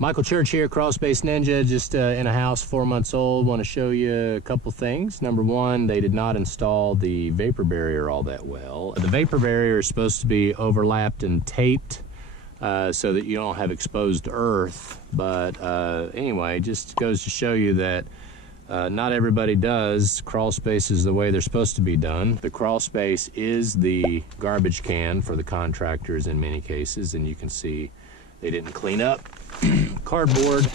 Michael Church here, Crawl Space Ninja, just in a house 4 months old. Want to show you a couple things. Number one, they did not install the vapor barrier all that well. The vapor barrier is supposed to be overlapped and taped so that you don't have exposed earth. But anyway, just goes to show you that not everybody does crawl spaces the way they're supposed to be done. The crawl space is the garbage can for the contractors in many cases, and you can see they didn't clean up. Cardboard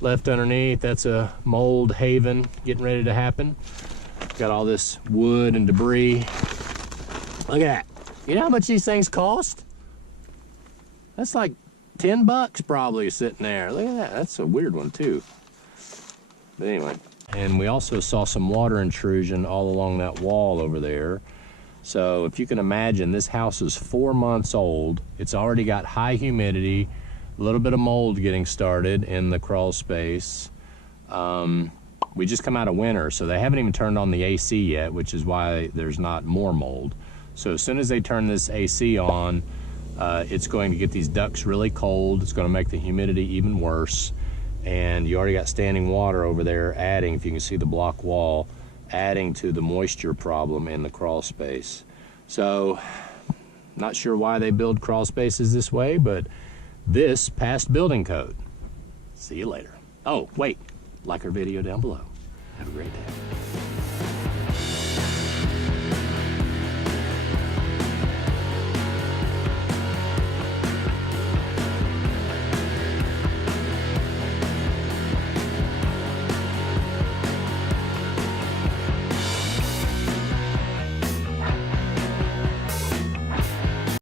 left underneath, that's a mold haven getting ready to happen. Got all this wood and debris. Look at that. You know how much these things cost? That's like 10 bucks probably sitting there. Look at that, that's a weird one too. But anyway, and we also saw some water intrusion all along that wall over there. So if you can imagine, this house is 4 months old. It's already got high humidity, a little bit of mold getting started in the crawl space. We just come out of winter, so they haven't even turned on the AC yet, which is why there's not more mold. So as soon as they turn this AC on, it's going to get these ducts really cold. It's going to make the humidity even worse. And you already got standing water over there adding, if you can see the block wall, adding to the moisture problem in the crawl space. So, not sure why they build crawl spaces this way, but this passed building code. See you later. Oh, wait, like our video down below. Have a great day.